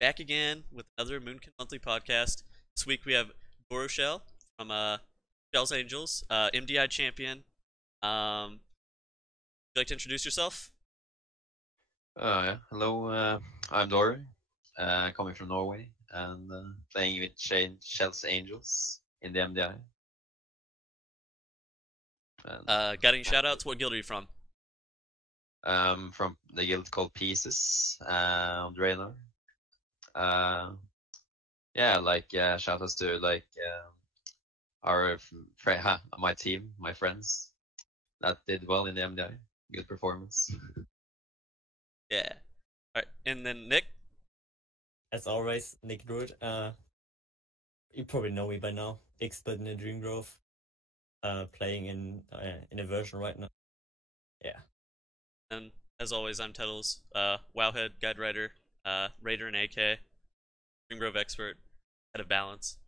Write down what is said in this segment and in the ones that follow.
back again with another Moonkin Monthly podcast. This week we have Dorullkjell from Shell's Angels, MDI champion. Would you like to introduce yourself? Yeah. Hello, I'm Dory, coming from Norway and playing with Shell's Angels in the MDI. And Got any shout outs? What guild are you from? from the guild called Pieces on Draenor. Yeah, shout outs to our my team, my friends that did well in the MDI. Good performance. Yeah. Alright, and then Nick? As always, Nick Druid. You probably know me by now. Expert in the Dream Grove. Playing in a version right now. Yeah. And as always, I'm Tettles, Wowhead, Guide Writer, Raider and AK, Green Grove Expert, Head of Balance.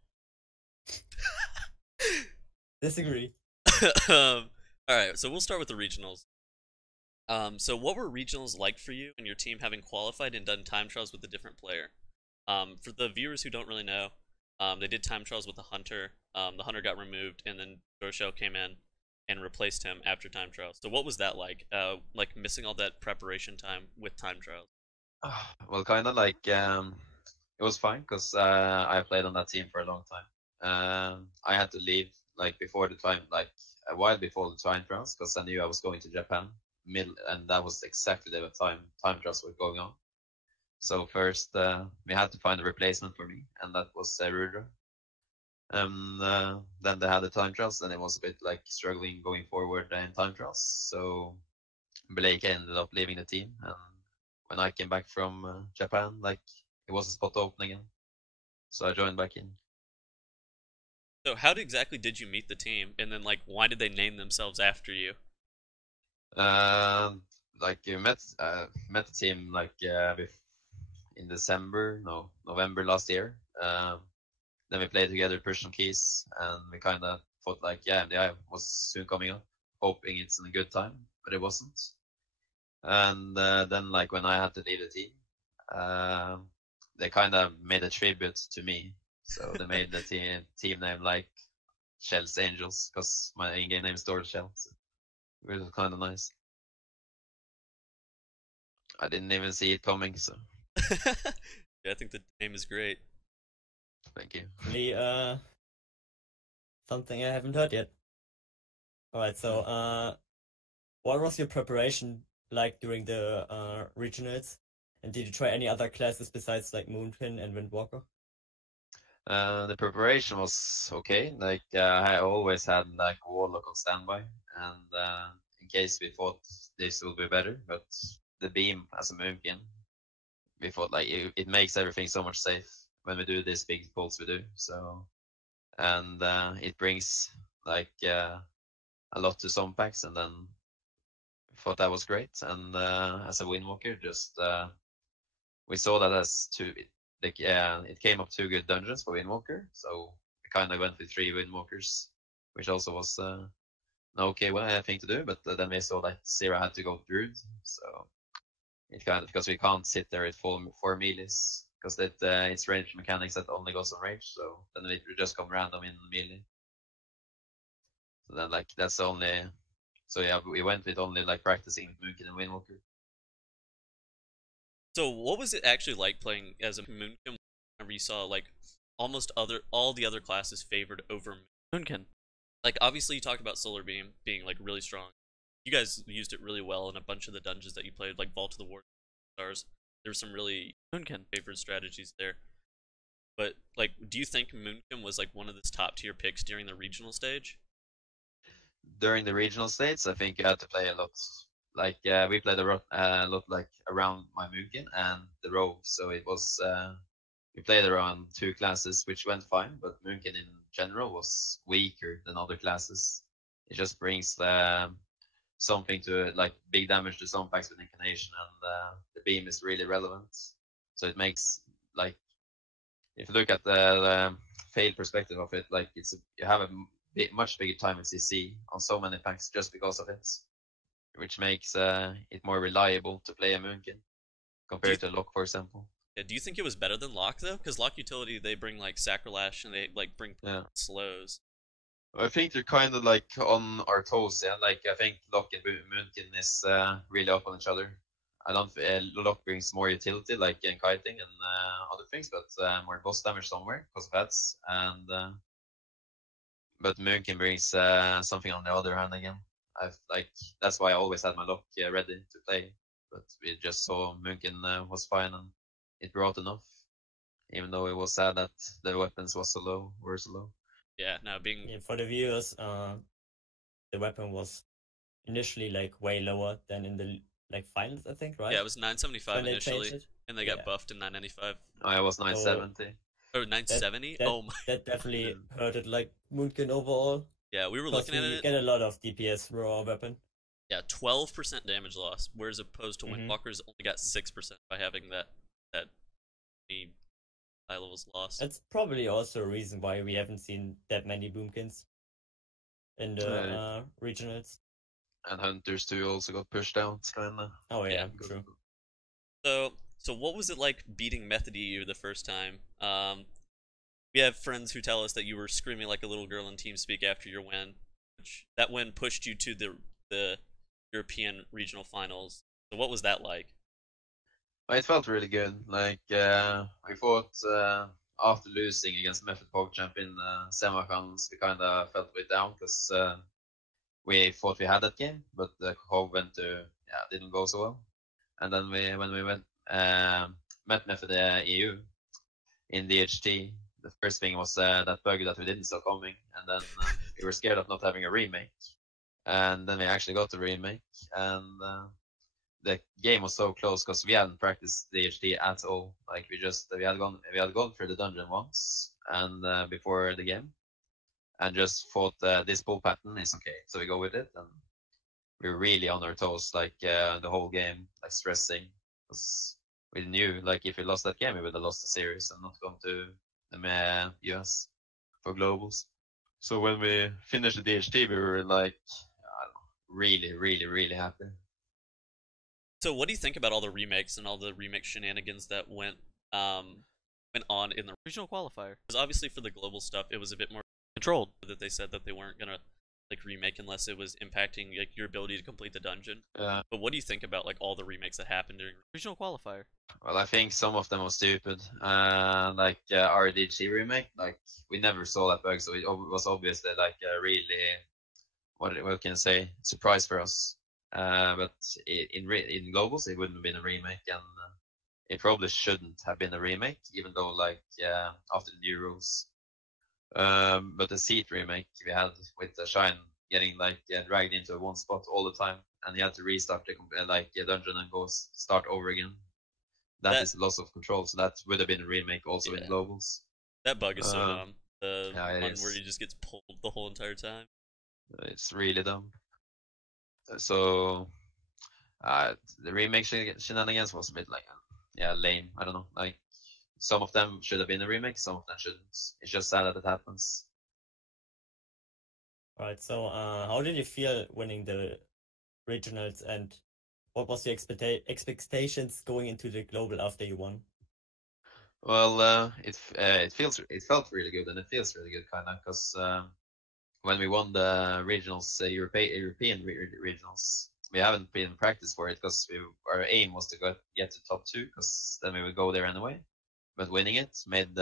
Disagree. Alright, so we'll start with the regionals. So what were regionals like for you and your team having qualified and done time trials with a different player? For the viewers who don't really know, they did time trials with the Hunter. The Hunter got removed, and then Dorullkjell came in and replaced him after time trials. So what was that like? Like missing all that preparation time with time trials? Well, kind of it was fine because I played on that team for a long time. I had to leave before the time, a while before the time trials, because I knew I was going to Japan middle, and that was exactly the time trials were going on. So first, we had to find a replacement for me, and that was Rudra. Then they had the time trials, and it was a bit struggling going forward in time trials. So Blake ended up leaving the team, and when I came back from Japan, it was a spot open again. So I joined back in. So how exactly did you meet the team, and then why did they name themselves after you? You met the team in December, no, November last year. Then we played together at Persian Keys, and we kind of thought yeah, MDI was soon coming up, hoping it's in a good time, but it wasn't. And then when I had to leave the team, they kind of made a tribute to me. So they made the team name Shell's Angels, because my in-game name is Dorullkjell. So it was kind of nice. I didn't even see it coming, so Yeah, I think the name is great. thank you. Really, something I haven't heard yet. Alright, so what was your preparation like during the regionals? And did you try any other classes besides Moonkin and Windwalker? The preparation was okay. I always had Warlock on standby, and in case we thought this would be better, but the beam as a Moonkin, we thought it makes everything so much safe when we do these big pulls we do. So, and it brings a lot to some packs, and then thought that was great. And as a Windwalker, just we saw that as two. It came up 2 good dungeons for Windwalker, so we kind of went with 3 Windwalkers, which also was an okay thing to do. But then we saw that Zira had to go Druid, so it kind of, because we can't sit there at 4 melees, because it's range mechanics that only goes on range, so then it would just come random in melee. So then that's the only. So yeah, we went with only practicing with Moonkin and Windwalker. So what was it actually like playing as a Moonkin whenever you saw all the other classes favored over Moonkin? Obviously you talked about Solar Beam being really strong. You guys used it really well in a bunch of the dungeons that you played, like Vault of the War Stars. There's some really Moonkin favored strategies there. But do you think Moonkin was one of the top tier picks during the regional stage? During the regional states, I think you had to play a lot. We played a lot around my Moonkin and the Rogue, so it was we played around 2 classes, which went fine. But Moonkin in general was weaker than other classes. It just brings something to big damage to some packs with Incarnation, and the beam is really relevant. So it makes if you look at the fail perspective of it, you have a much bigger time in CC on so many packs just because of it, which makes it more reliable to play a Moonkin compared to Lock, for example. Yeah, do you think it was better than Lock though? Because Lock utility they bring like Sacrilash and they like bring Yeah. slows. I think they're kind of like on our toes, yeah. Like I think Locke and Moonkin is really up on each other. I don't. Locke brings more utility, like in kiting and other things, but more boss damage somewhere because of heads. And but Moonkin brings something on the other hand again. I've like that's why I always had my Locke ready to play. But we just saw Moonkin was fine and it brought enough, even though it was sad that the weapons was so low, were so low. Yeah, now being Yeah, for the viewers, the weapon was initially like way lower than in the like finals, I think, right? yeah, it was 975 When they changed initially, it. and they Yeah. got buffed in 995. I was So 970. Oh, 970? that Oh my. that definitely hurted like Moonkin overall. Yeah, we were Because looking at we it. get a lot of DPS raw weapon. Yeah, 12% damage loss, whereas opposed to Mhm. Windwalkers only got 6% by having that many high levels lost. That's probably also a reason why we haven't seen that many Boomkins in the regionals. And Hunters too also got pushed out, kinda. Oh yeah, Yeah. true. So what was it like beating Method EU the first time? We have friends who tell us that you were screaming like a little girl in TeamSpeak after your win. That win pushed you to the European regional finals. So what was that like? It felt really good. Like we thought after losing against Method Pogchamp in semifinals, we kind of felt a bit down because we thought we had that game, but the Hov went to didn't go so well. And then when we went met Method EU in DHT, the first thing was that bug that we didn't saw coming, and then we were scared of not having a remake. And then we actually got the remake, and the game was so close because we hadn't practiced the DHT at all. Like we had gone through the dungeon once and before the game, and just thought this pull pattern is okay, so we go with it. And we were really on our toes like the whole game, like stressing because we knew like if we lost that game, we would have lost the series and not gone to the US for globals. So when we finished the DHT, we were like really, really, really happy. So what do you think about all the remakes and all the remake shenanigans that went on in the regional qualifier? Because obviously for the global stuff, it was a bit more controlled. That they said that they weren't gonna like remake unless it was impacting like your ability to complete the dungeon. But what do you think about like all the remakes that happened during regional qualifier? Well, I think some of them were stupid. Like our DHC remake, like we never saw that bug, so it was obviously like a really what can I say surprise for us. But in globals, it wouldn't have been a remake, and it probably shouldn't have been a remake, even though like after the new rules. But the seat remake we had with the Shine getting like dragged into one spot all the time, and you had to restart the dungeon and go start over again. That is loss of control, so that would have been a remake also in globals. That bug is so dumb. The Yeah, one where he just gets pulled the whole entire time. It's really dumb. So the remake shenanigans was a bit like lame. I don't know. Like some of them should have been a remake, some of them shouldn't. It's just sad that it happens. Alright, so how did you feel winning the regionals, and what was your expectations going into the global after you won? Well, it felt really good, and it feels really good, kind of, because when we won the regionals, European regionals, we haven't been in practice for it because our aim was to get to top 2, because then we would go there anyway. But winning it made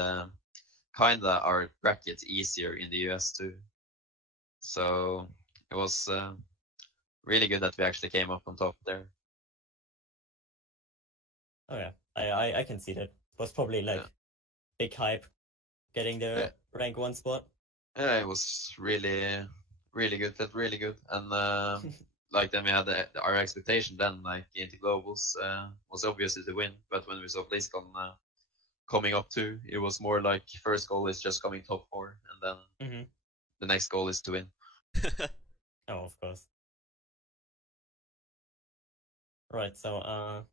kind of our bracket easier in the US too. So it was really good that we actually came up on top there. Oh yeah, I can see that. It was probably like big hype getting the rank 1 spot. Yeah, it was really, really good. Felt really good, and like then we had our expectation then, like into globals, was obviously to win. But when we saw Blizzcon coming up too, it was more like first goal is just coming top 4, and then the next goal is to win. Oh, of course. Right, so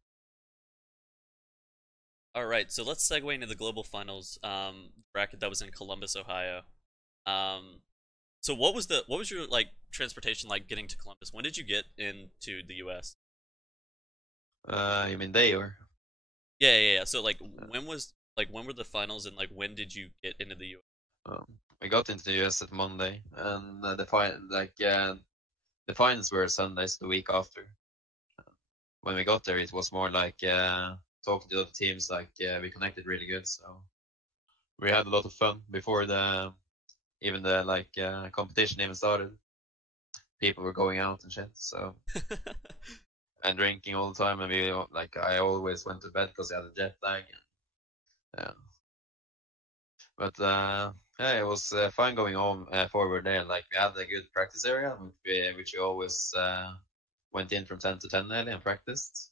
Alright, so let's segue into the global finals bracket that was in Columbus, Ohio. So what was your like transportation like getting to Columbus? When did you get into the US? You mean they or? Yeah. So like, when were the finals, and like when did you get into the US? We got into the US at Monday, and the finals were Sundays the week after. When we got there, it was more like talking to other teams. Like we connected really good, so we had a lot of fun before the competition even started. People were going out and shit, so and drinking all the time, and I always went to bed because I had a jet lag. Yeah, but yeah, it was fun going home forward there. Like we had a good practice area, which we always went in from 10 to 10 early and practiced.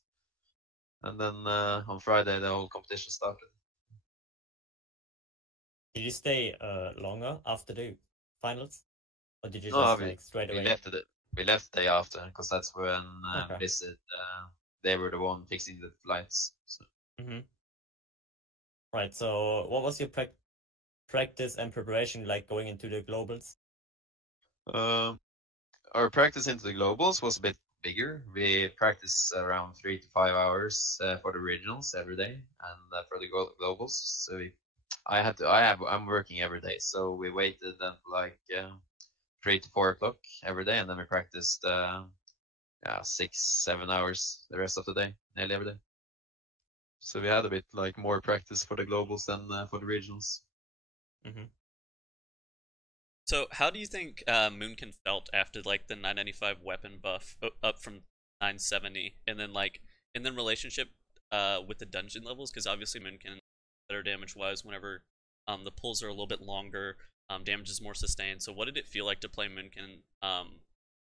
And then on Friday the whole competition started. Did you stay longer after the finals, or did you No, just like straight we away? left we left the day after because that's when Okay. Blizzard they were the one fixing the flights. So. Right. So, what was your practice and preparation like going into the globals? Our practice into the globals was a bit bigger. We practiced around 3 to 5 hours for the regionals every day, and for the globals. So I'm working every day, so we waited until like 3 to 4 o'clock every day, and then we practiced 6, 7 hours the rest of the day, nearly every day. So we had a bit like more practice for the globals than for the regionals. So how do you think Moonkin felt after like the 995 weapon buff up from 970, and then relationship with the dungeon levels? Because obviously Moonkin better damage wise whenever the pulls are a little bit longer, damage is more sustained. So what did it feel like to play Moonkin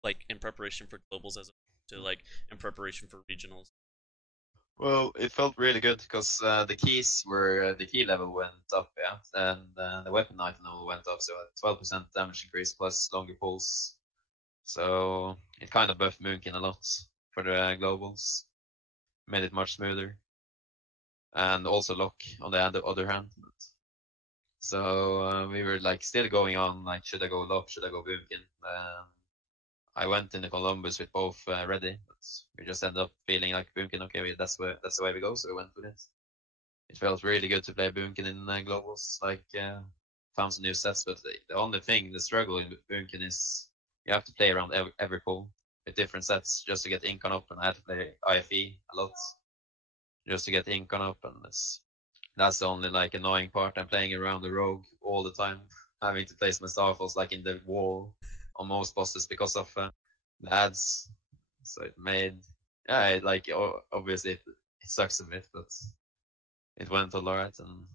like in preparation for globals as opposed to like in preparation for regionals? Well, it felt really good because the key level went up, yeah, and the weapon item level went up, so a 12% damage increase plus longer pulls. So it kind of buffed Moonkin a lot for the globals, made it much smoother, and also Lock on the other hand. So we were like still going on like, should I go Lock, should I go Moonkin? I went into Columbus with both ready, but we just ended up feeling like Boomkin. Okay, that's the way we go, so we went with it. It felt really good to play Boomkin in globals. Like found some new sets, but the only thing, the struggle in Boomkin is you have to play around every pool with different sets just to get ink on up, and I had to play IFE a lot just to get ink on up, and that's the only like annoying part. I'm playing around the rogue all the time, having to place my starfalls like in the wall on most bosses because of the ads. So it made obviously it sucks a bit, but it went all right and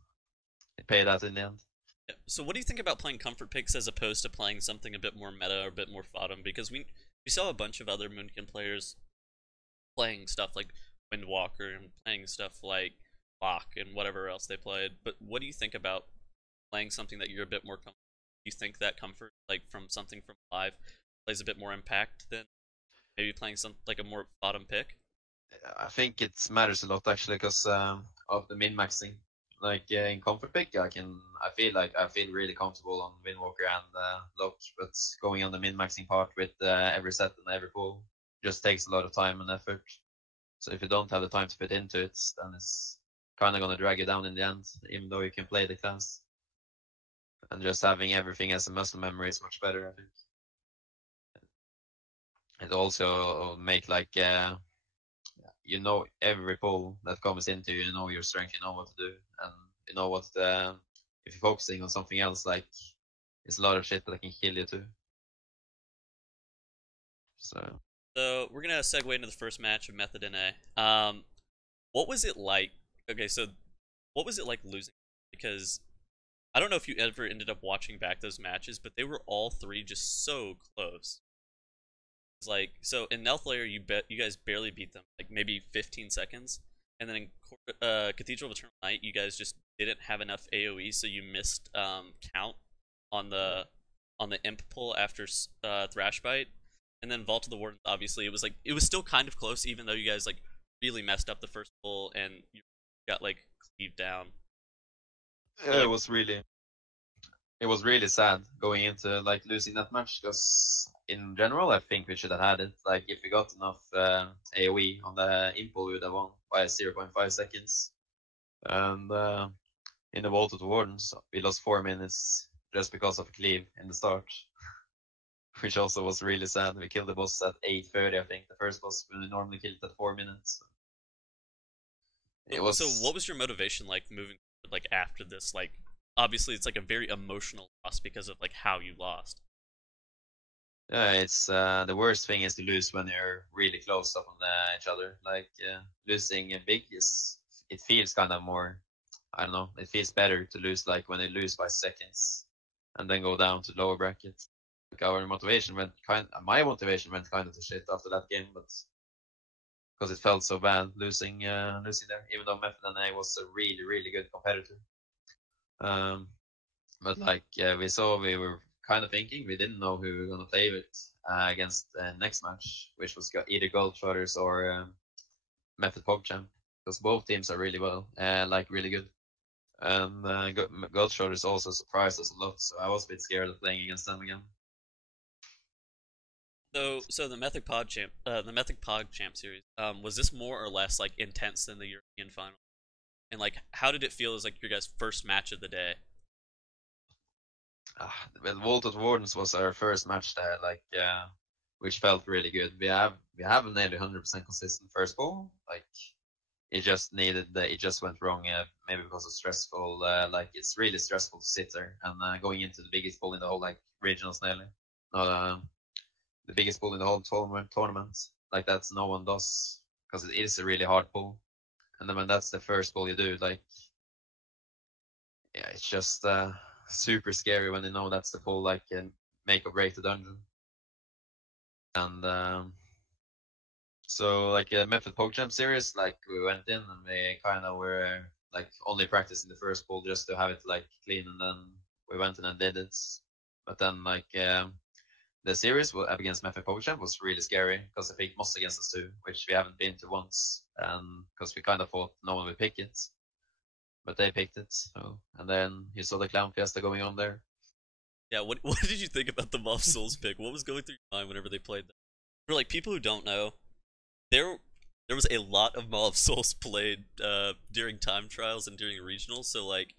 it paid out in the end. Yeah. So what do you think about playing comfort picks as opposed to playing something a bit more meta or a bit more fodom? Because we saw a bunch of other Moonkin players playing stuff like Windwalker and playing stuff like Bach and whatever else they played. But what do you think about playing something that you're a bit more comfortable? Do you think that comfort, like from something from live, plays a bit more impact than maybe playing some like a more bottom pick? I think it matters a lot actually because of the min maxing. Like in comfort pick, I feel really comfortable on Windwalker and Lock, but going on the min maxing part with every set and every pull just takes a lot of time and effort. So if you don't have the time to put into it, then it's kind of gonna drag you down in the end, even though you can play the class. And just having everything as a muscle memory is much better, I think. It also make like you know every pull that comes into you, you know your strength, you know what to do, and you know what if you're focusing on something else, like it's a lot of shit that can kill you too. So So we're gonna segue into the first match of Method NA. What was it like? Okay, so what was it like losing? Because I don't know if you ever ended up watching back those matches, but they were all three just so close. It's like, so in Nelthlayer, you guys barely beat them, like maybe 15 seconds, and then in Cathedral of Eternal Night, you guys just didn't have enough AOE, so you missed count on the imp pull after Thrash Bite, and then Vault of the Wardens. Obviously, it was still kind of close, even though you guys like really messed up the first pull and you got like cleaved down. So, yeah, like, it was really sad going into like losing that match because in general I think we should have had it. Like if we got enough AOE on the impul, we would have won by 0.5 seconds. And in the Vault of the Wardens, we lost 4 minutes just because of a cleave in the start, which also was really sad. We killed the boss at 8:30, I think, the first boss. We normally kill it at 4 minutes. It So was what was your motivation like moving forward, like after this? Like obviously it's like a very emotional loss because of like how you lost. yeah, it's the worst thing is to lose when you're really close up on each other. Like losing a big is it feels kind of more. I don't know. It feels better to lose like when they lose by seconds, and then go down to lower brackets. Like my motivation went kind of to shit after that game, but because it felt so bad losing there, even though Method and A was a really good competitor. Um, but like we were kind of thinking we didn't know who we were gonna play with against the next match, which was either Goldtrotters or Method Pogchamp, because both teams are really really good. And Goldtrotters also surprised us a lot, so I was a bit scared of playing against them again. So the Mythic Pogchamp series, was this more or less like intense than the European final? And like, how did it feel as like your guys' first match of the day? Well, Vault of Wardens was our first match there, which felt really good. We have a nearly 100% consistent first ball. Like it just went wrong. Maybe because of stressful. Like it's really stressful to sit there and going into the biggest ball in the whole like regionals nearly. Not the biggest pool in the whole tournament. Like that's no one does because it is a really hard pool. And then when that's the first pool you do, like yeah, it's just super scary when you know that's the pool like can make or break the dungeon. And so like a Method Pogchamp series, like we went in and we kind of were like only practicing the first pool just to have it like clean, and then we went in and did it. But then like the series against Method Pogchamp was really scary because they picked Moss against us too, which we haven't been to once, and because we kind of thought no one would pick it, but they picked it. So, and then you saw the Clown Fiesta going on there. Yeah, what did you think about the Mob Souls pick? What was going through your mind whenever they played that? For like people who don't know, there there was a lot of Maw of Souls played during time trials and during regionals, so like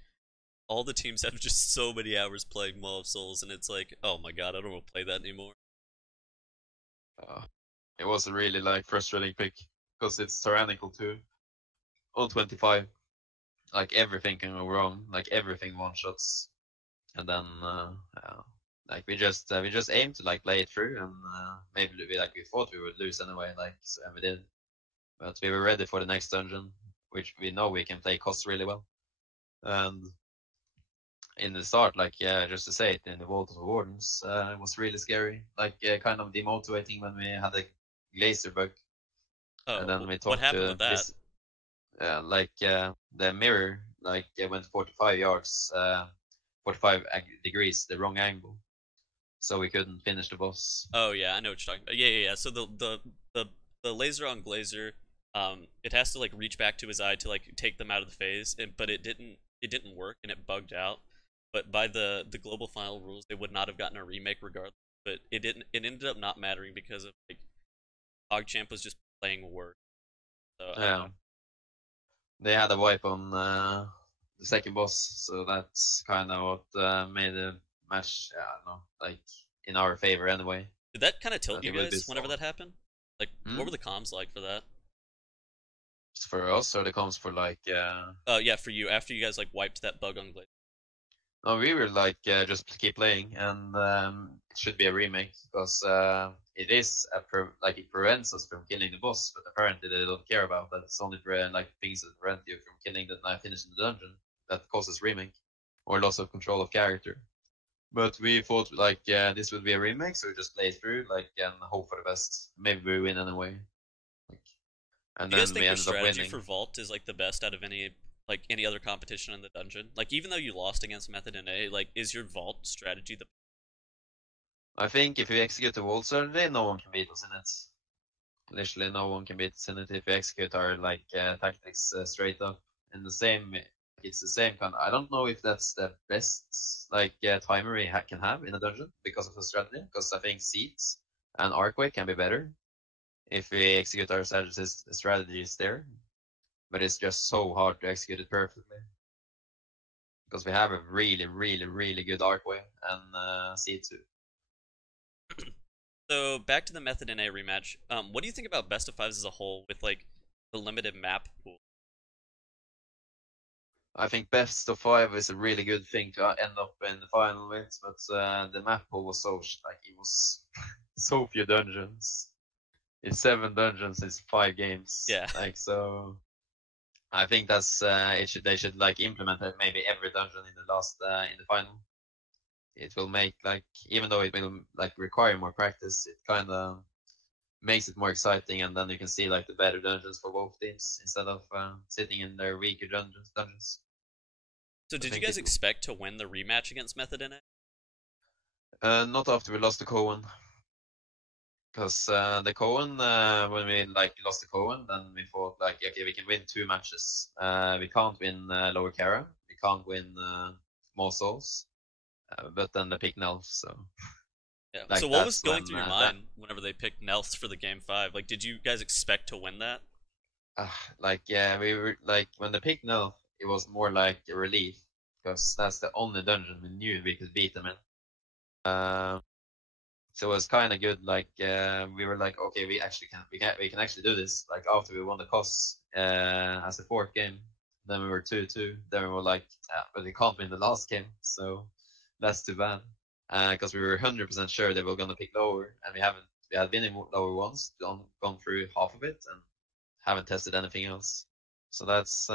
all the teams have just so many hours playing Maw of Souls, and it's like, oh my god, I don't want to play that anymore. Uh, it was a really like frustrating pick because it's tyrannical too. On 25, like everything can go wrong, like everything one shots, and then like we just aimed to like play it through, and maybe we thought we would lose anyway, like so, and we did, but we were ready for the next dungeon, which we know we can play cost really well, and in the start, like yeah, just to say it, in the Vault of the Wardens, it was really scary, like kind of demotivating when we had a glacier bug, and then Oh, we what talked happened to with that? the mirror like went 45 yards, 45 degrees, the wrong angle, so we couldn't finish the boss. Oh yeah, I know what you're talking about. Yeah. So the laser on Glazer, it has to like reach back to his eye to like take them out of the phase, but it didn't work and it bugged out. But by the global final rules, they would not have gotten a remake regardless. But it didn't. It ended up not mattering because of like Pogchamp was just playing worse. So I don't Yeah, know. they had a wipe on the second boss, so that's kind of what made the match, yeah, I don't know, like in our favor anyway. Did that kind of tilt That you it would be guys whenever slower. that happened? Like, what Hmm? were the comms like for that? Just for us, or it comes for like Yeah, for you after you guys like wiped that bug on Glazer. no, we were like just keep playing, and it should be a remake because it is like it prevents us from killing the boss, but apparently they don't care about that. It's only like things that prevent you from killing the finishing the dungeon that causes remake or loss of control of character. But we thought like this would be a remake, so we just play through like and hope for the best. Maybe we win anyway. Like, and Do you guys then we think your ended up strategy for winning. Vault is like the best out of any other competition in the dungeon? Like even though you lost against Method and A, like is your Vault strategy the I think if we execute the wall strategy, no one can beat us in it. Literally, no one can beat us in it if we execute our like tactics straight up. In the same, it's the same kind. I don't know if that's the best like timer we can have in a dungeon because of the strategy. Because I think seats and arcway can be better if we execute our strategies there. but it's just so hard to execute it perfectly because we have a really, really, really good archway and C2. So back to the Method NA rematch. What do you think about best of fives as a whole with like the limited map pool? I think best of 5 is a really good thing to end up in the final with, but the map pool was so like it was so few dungeons. It's 7 dungeons, it's 5 games. Yeah. Like so, I think that's they should like implement it maybe every dungeon in the last in the final. It will make like even though it will like require more practice, it kind of makes it more exciting, and then you can see like the better dungeons for both teams instead of sitting in their weaker dungeons. So I did you think guys it will. expect to win the rematch against Method NA? Not after we lost to Cohen. Because the Cohen, when we like lost to Cohen, then we thought like, okay, we can win 2 matches. We can't win Lower Cara, we can't win more Souls, but then they pick Nelf, so Yeah. like So what was that's going when through your mind whenever they picked Nelths for the game 5? Like, did you guys expect to win that? like yeah, we were like when they picked Nelf, it was more like a relief because that's the only dungeon we knew we could beat them in. So it was kind of good. Like we were like, okay, we can actually do this. Like after we won the COS as the 4th game, then we were 2-2. Then we were like, but we can't win the last game, so that's too bad. Because we were 100% sure they were gonna pick lower, and we haven't. We had been in lower once, gone through half of it, and haven't tested anything else. So that's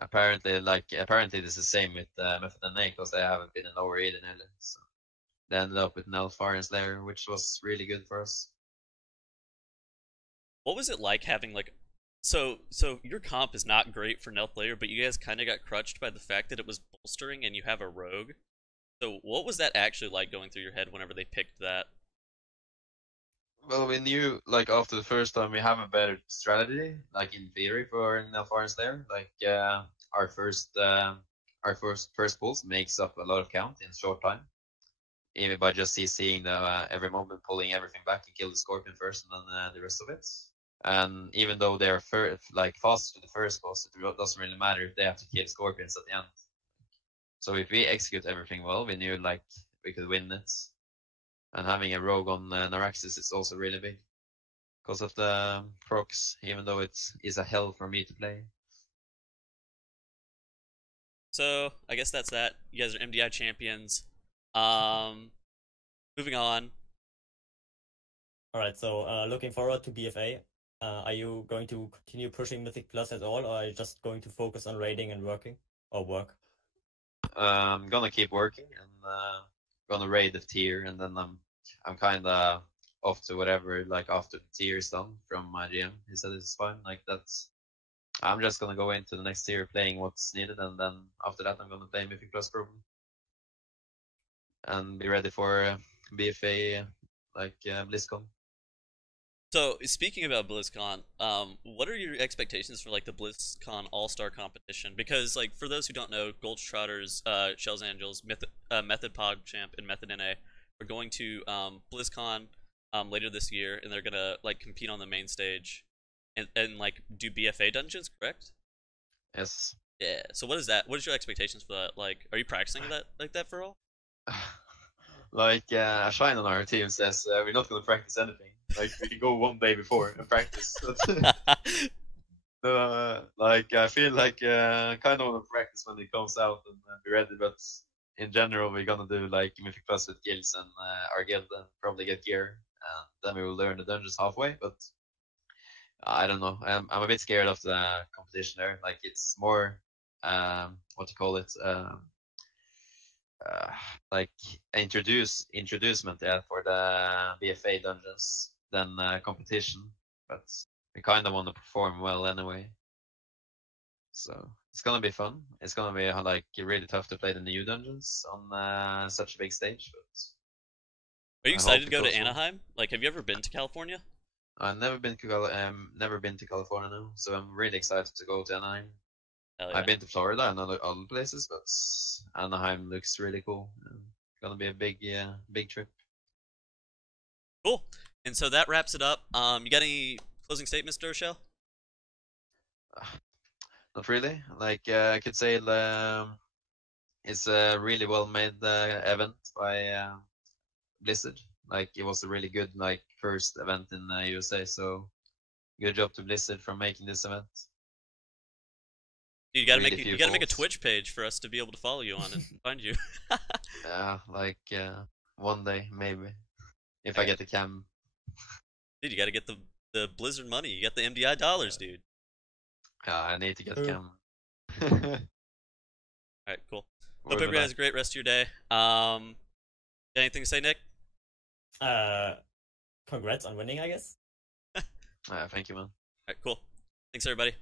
apparently this is the same with Method and A because they haven't been in lower either nearly. So they ended up with an Elfire and Slayer, which was really good for us. What was it like having like so your comp is not great for Nelth player, but you guys kind of got crutched by the fact that it was bolstering and you have a rogue. So what was that actually like going through your head whenever they picked that? Well, we knew like after the first time we have a better strategy, like in theory for an Elfire and Slayer. Like our first pulls makes up a lot of count in a short time. Even by just seeing the every moment, pulling everything back and kill the Scorpion first, and then the rest of it. And even though they're like faster to the first boss, it doesn't really matter if they have to kill Scorpions at the end. So if we execute everything well, we knew like we could win it. And having a rogue on Naraxis is also really big because of the procs, even though it is a hell for me to play. So I guess that's that. You guys are MDI champions. Um, moving on. All right, so looking forward to BFA. Are you going to continue pushing Mythic Plus at all, or are you just going to focus on raiding and working, or work? I'm gonna keep working and gonna raid the tier, and then I'm kind of off to whatever like after the tier is done from my GM. He said it's fine. Like that's I'm just gonna go into the next tier playing what's needed, and then after that I'm gonna play Mythic Plus probably and be ready for BFA like Blizzcon. So speaking about BlizzCon, what are your expectations for like the BlizzCon All-Star competition? Because like for those who don't know, Gold Trotters, Shells Angels, Method Pogchamp, and Method NA are going to BlizzCon later this year, and they're gonna like compete on the main stage, and like do BFA dungeons, correct? Yes. Yeah. So what is that? What is your expectations for that? Like, are you practicing that like that for all? Like Shine on our team says, we're not gonna practice anything. Like we can go one day before and practice. Like I feel like kind of want to practice when it comes out and be ready, but in general we're gonna do like Mythic Plus with guilds and our guild and probably get gear, and then we will learn the dungeons halfway. But I don't know. I'm a bit scared of the competition there. Like it's more what to call it. Uh, like introducement for the BFA dungeons than competition, but we kind of want to perform well anyway. So it's gonna be fun. It's gonna be like really tough to play the new dungeons on such a big stage. Are you But I excited hope to it go to goes well. Anaheim? Like, have you ever been to California? I've never been to California now, so I'm really excited to go to Anaheim. Hell I've yeah. been to Florida and other places, but Anaheim looks really cool. Gonna be a big trip. Cool. And so that wraps it up. You got any closing statements, Dorullkjell? Not really. Like I could say it's a really well made event by Blizzard. Like it was a really good like first event in USA. So good job to Blizzard for making this event. You gotta Really make few you gotta make a calls. Twitch page for us to be able to follow you on and find you. Like one day maybe if I Alright. get the cam. Dude, you gotta get the Blizzard money. You got the MDI dollars, dude. I need to get the True. cam. Alright, cool. Word Hope of everybody has that. a great rest of your day. Anything to say, Nick? Congrats on winning, I guess. Thank you, man. Alright, cool. Thanks, everybody.